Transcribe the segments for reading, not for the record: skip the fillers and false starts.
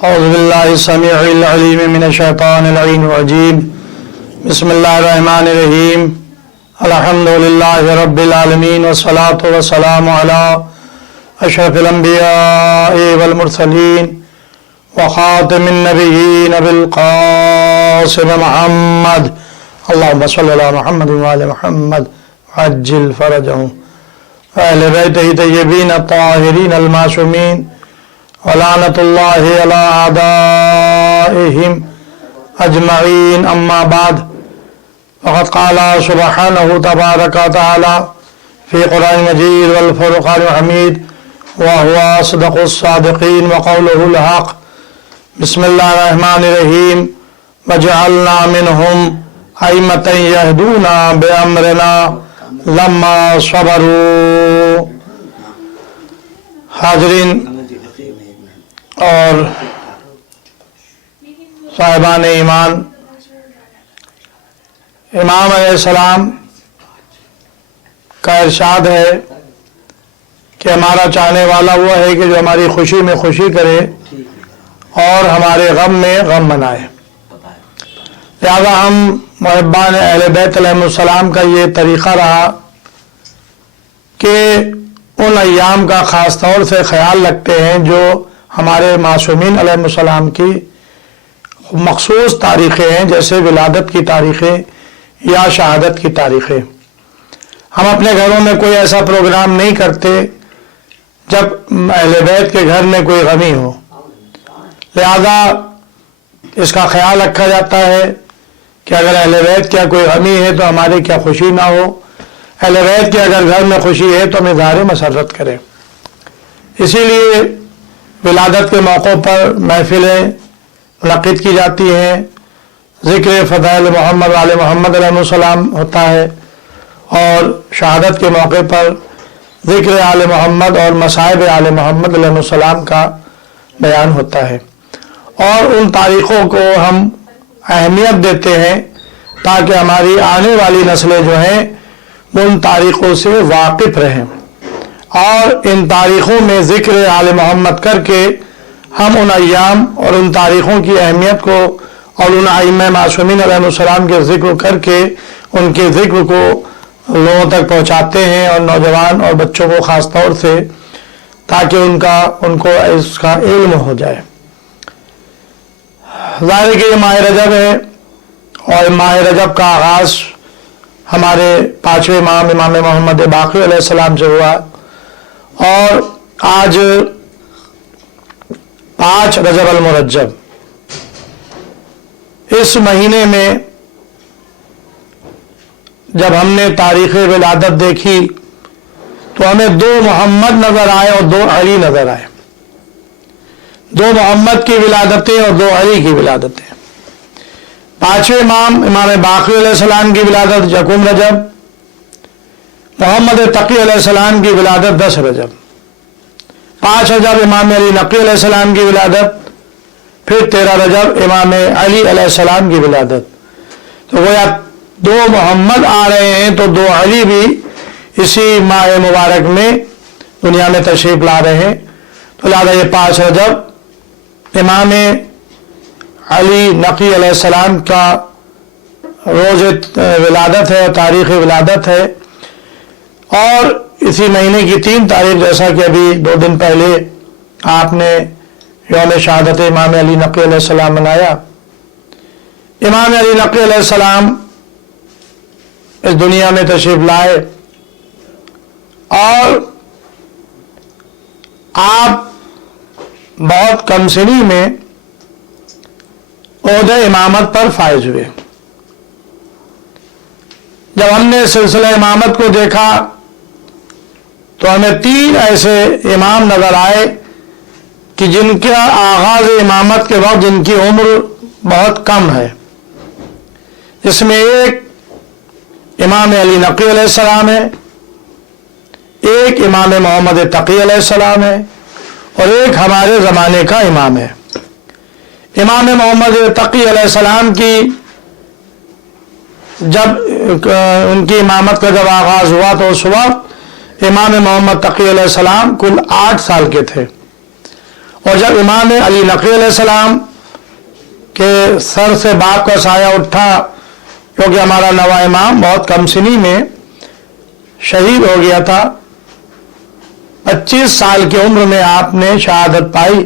أعوذ بالله السميع العليم من الشيطان اللعين الرجيم. بسم الله الرحمن الرحيم. الحمد لله رب العالمين والصلاة والسلام على أشرف الأنبياء والمرسلين وخاتم النبيين بالقاسم محمد. اللهم صل على محمد وعلى محمد عجل فرجهم وأهل بيته الطيبين الطاهرين المعصومين ولعنة الله على أعدائهم أجمعين. أما بعد، فقد قال سبحانه تبارك وتعالى في قرآن المجيد والفرقان الحميد وهو أصدق الصادقين وقوله الحق. بسم الله الرحمن الرحيم. وجعلنا منهم أئمة يهدون بأمرنا لما صبروا. حاضرین اور صاحبان ایمان، امام علیہ السلام کا ارشاد ہے کہ ہمارا چاہنے والا وہ ہے کہ جو ہماری خوشی میں خوشی کرے اور ہمارے غم میں غم منائے. لہذا ہم محبان اہل بیت علیہ السلام کا یہ طریقہ رہا کہ ان ایام کا خاص طور سے خیال رکھتے ہیں جو ہمارے معصومین علیہ السلام کی مخصوص تاریخیں ہیں، جیسے ولادت کی تاریخیں یا شہادت کی تاریخیں. ہم اپنے گھروں میں کوئی ایسا پروگرام نہیں کرتے جب اہل بیت کے گھر میں کوئی غمی ہو. لہذا اس کا خیال رکھا جاتا ہے کہ اگر اہل بیت کیا کوئی غمی ہے تو ہمارے کیا خوشی نہ ہو. اہل بیت کے اگر گھر میں خوشی ہے تو ہم اظہار مسرت کریں. اسی لیے ولادت کے موقع پر محفلیں منعقد کی جاتی ہیں، ذکر فضائل محمد علیہ محمد علیہ السلام ہوتا ہے، اور شہادت کے موقع پر ذکر آل محمد اور مصائب آل محمد علیہ السلام کا بیان ہوتا ہے. اور ان تاریخوں کو ہم اہمیت دیتے ہیں تاکہ ہماری آنے والی نسلیں جو ہیں ان تاریخوں سے واقف رہیں، اور ان تاریخوں میں ذکر آل محمد کر کے ہم ان ایام اور ان تاریخوں کی اہمیت کو اور ان ائمہ معصومین علیہ السلام کے ذکر کر کے ان کے ذکر کو لوگوں تک پہنچاتے ہیں، اور نوجوان اور بچوں کو خاص طور سے، تاکہ ان کو اس کا علم ہو جائے. ظاہر کہ یہ ماہ رجب ہے، اور ماہ رجب کا آغاز ہمارے پانچویں امام امام محمد باقر علیہ السلام سے ہوا، اور آج 5 رجب المرجب. اس مہینے میں جب ہم نے تاریخ ولادت دیکھی تو ہمیں 2 محمد نظر آئے اور 2 علی نظر آئے. 2 محمد کی ولادتیں اور 2 علی کی ولادتیں. پانچویں امام امام باقر علیہ السلام کی ولادت یکم رجب، محمد تقی علیہ السلام کی ولادت 10 رجب، 5 رجب امام علی نقی علیہ السلام کی ولادت، پھر 13 رجب امام علی علیہ السلام کی ولادت. تو گویا 2 محمد آ رہے ہیں تو 2 علی بھی اسی ماہ مبارک میں دنیا میں تشریف لا رہے ہیں. تو لہٰذا یہ 5 رجب امام علی نقی علیہ السلام کا روز ولادت ہے، تاریخ ولادت ہے. اور اسی مہینے کی 3 تاریخ، جیسا کہ ابھی 2 دن پہلے آپ نے یوم شہادت امام علی نقی علیہ السلام منایا. امام علی نقی علیہ السلام اس دنیا میں تشریف لائے، اور آپ بہت کم سنی میں عہدہ امامت پر فائز ہوئے. جب ہم نے سلسلہ امامت کو دیکھا تو ہمیں 3 ایسے امام نظر آئے کہ جن کا آغاز امامت کے وقت جن کی عمر بہت کم ہے. جس میں ایک امام علی نقی علیہ السلام ہے، ایک امام محمد تقی علیہ السلام ہے، اور ایک ہمارے زمانے کا امام ہے. امام محمد تقی علیہ السلام کی جب ان کی امامت کا جب آغاز ہوا تو اس وقت امام محمد تقی علیہ السلام کل 8 سال کے تھے، اور جب امام علی نقی علیہ السلام کے سر سے باپ کا سایہ اٹھا، کیونکہ ہمارا نوا امام بہت کم سنی میں شہید ہو گیا تھا، 25 سال کی عمر میں آپ نے شہادت پائی،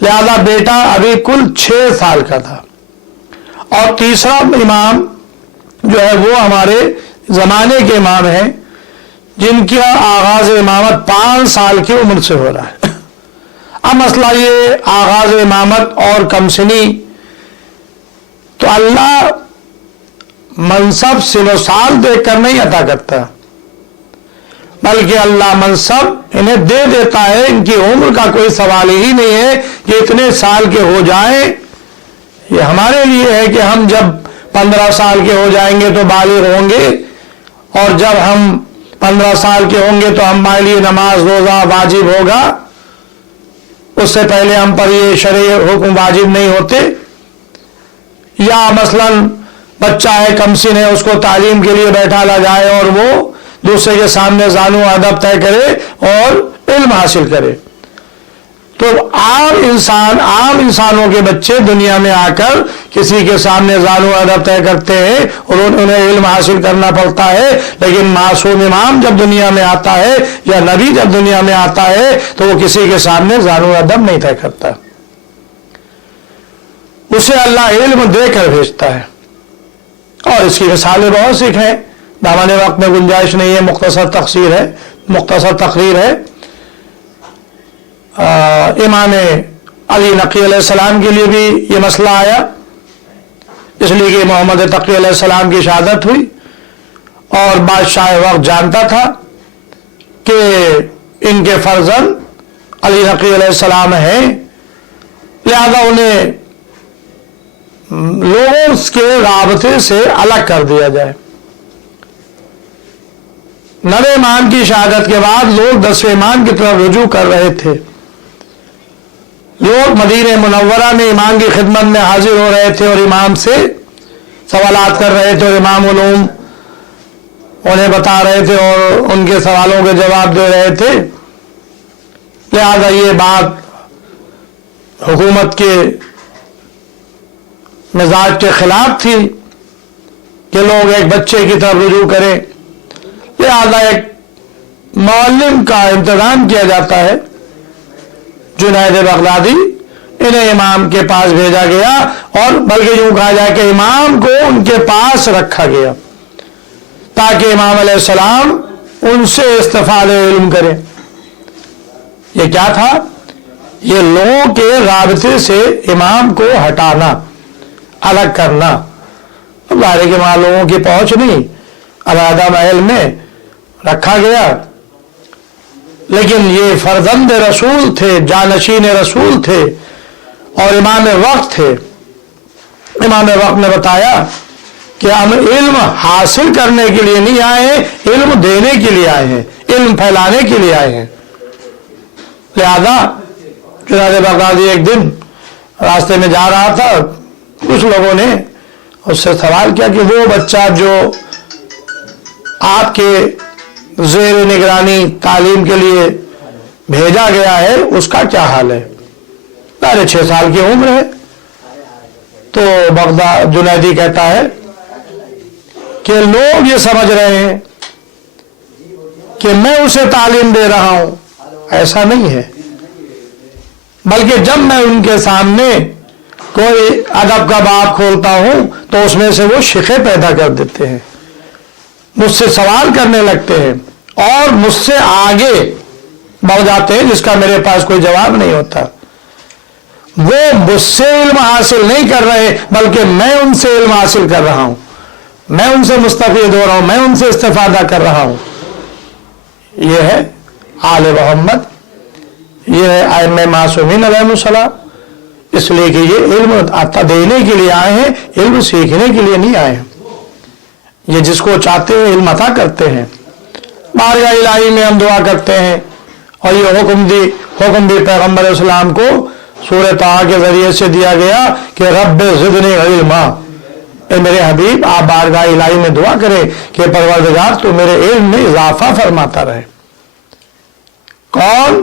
لہذا بیٹا ابھی کل 6 سال کا تھا۔ اور تیسرا امام جو ہے وہ ہمارے زمانے کے امام ہیں جن کا آغاز امامت 5 سال کی عمر سے ہو رہا ہے۔ اب مسئلہ یہ آغاز امامت اور کم سنی، تو اللہ منصب سن و سال دیکھ کر نہیں عطا کرتا، بلکہ اللہ منصب انہیں دے دیتا ہے، ان کی عمر کا کوئی سوال ہی نہیں ہے کہ اتنے سال کے ہو جائیں۔ یہ ہمارے لیے ہے کہ ہم جب 15 سال کے ہو جائیں گے تو بالغ ہوں گے، اور جب ہم 15 سال کے ہوں گے تو ہمارے لیے نماز روزہ واجب ہوگا، اس سے پہلے ہم پر یہ شرعی حکم واجب نہیں ہوتے۔ یا مثلا بچہ ہے کم سن ہے، اس کو تعلیم کے لیے بیٹھالا جائے اور وہ دوسرے کے سامنے زانو ادب طے کرے اور علم حاصل کرے، تو عام انسانوں کے بچے دنیا میں آ کر کسی کے سامنے زانو ادب طے کرتے ہیں اور انہیں علم حاصل کرنا پڑتا ہے، لیکن معصوم امام جب دنیا میں آتا ہے یا نبی جب دنیا میں آتا ہے تو وہ کسی کے سامنے زانو ادب نہیں طے کرتا، اسے اللہ علم دے کر بھیجتا ہے۔ اور اس کی مثالیں بہت سی ہیں، دامن وقت میں گنجائش نہیں ہے، مختصر تقریر ہے۔ امام علی نقی علیہ السلام کے لیے بھی یہ مسئلہ آیا، اس لیے کہ محمد تقی علیہ السلام کی شہادت ہوئی اور بادشاہ وقت جانتا تھا کہ ان کے فرزند علی نقی علیہ السلام ہیں، لہذا انہیں لوگوں کے رابطے سے الگ کر دیا جائے۔ 9 امام کی شہادت کے بعد لوگ 10ویں امام کی طرف رجوع کر رہے تھے، لوگ مدینہ منورہ میں امام کی خدمت میں حاضر ہو رہے تھے اور امام سے سوالات کر رہے تھے، اور امام علوم انہیں بتا رہے تھے اور ان کے سوالوں کے جواب دے رہے تھے، لہذا یہ بات حکومت کے مزاج کے خلاف تھی کہ لوگ ایک بچے کی طرف رجوع کریں، لہذا ایک معلم کا انتظام کیا جاتا ہے، جنید بغدادی، انہیں امام کے پاس بھیجا گیا، اور بلکہ یوں کہا جائے کہ امام کو ان کے پاس رکھا گیا تاکہ امام علیہ السلام ان سے استفادہ علم کریں۔ یہ کیا تھا؟ یہ لوگوں کے رابطے سے امام کو ہٹانا، الگ کرنا۔ ظاہر ہے کہ وہاں لوگوں کی پہنچ نہیں، علیحدہ محل میں رکھا گیا، لیکن یہ فرزند رسول تھے، جانشین رسول تھے اور امام وقت تھے۔ امام وقت نے بتایا کہ ہم علم حاصل کرنے کے لیے نہیں آئے ہیں، علم دینے کے لیے آئے ہیں، علم پھیلانے کے لیے آئے ہیں۔ لہذا جنید بغدادی ایک دن راستے میں جا رہا تھا، کچھ لوگوں نے اس سے سوال کیا کہ وہ بچہ جو آپ کے زیر نگرانی تعلیم کے لیے بھیجا گیا ہے اس کا کیا حال ہے؟ 6 سال کی عمر ہے۔ تو جنیدی کہتا ہے کہ لوگ یہ سمجھ رہے ہیں کہ میں اسے تعلیم دے رہا ہوں، ایسا نہیں ہے، بلکہ جب میں ان کے سامنے کوئی ادب کا باب کھولتا ہوں تو اس میں سے وہ شقیں پیدا کر دیتے ہیں، مجھ سے سوال کرنے لگتے ہیں اور مجھ سے آگے بڑھ جاتے ہیں جس کا میرے پاس کوئی جواب نہیں ہوتا۔ وہ مجھ سے علم حاصل نہیں کر رہے بلکہ میں ان سے علم حاصل کر رہا ہوں، میں ان سے مستفید ہو رہا ہوں، میں ان سے استفادہ کر رہا ہوں۔ یہ ہے آل محمد، یہ ہے ائمہ معصومین علیہم السلام۔ اس لیے کہ یہ علم دینے کے لیے آئے ہیں، علم سیکھنے کے لیے نہیں آئے ہیں۔ یہ جس کو چاہتے ہیں علم عطا کرتے ہیں۔ بارگاہ الہی میں ہم دعا کرتے ہیں، اور یہ حکم بھی پیغمبر اسلام کو سورہ طٰہٰ کے ذریعے سے دیا گیا کہ رب زدنی علما، اے میرے حبیب آپ بارگاہ الہی میں دعا کریں کہ پروردگار تو میرے علم میں اضافہ فرماتا رہے۔ کون؟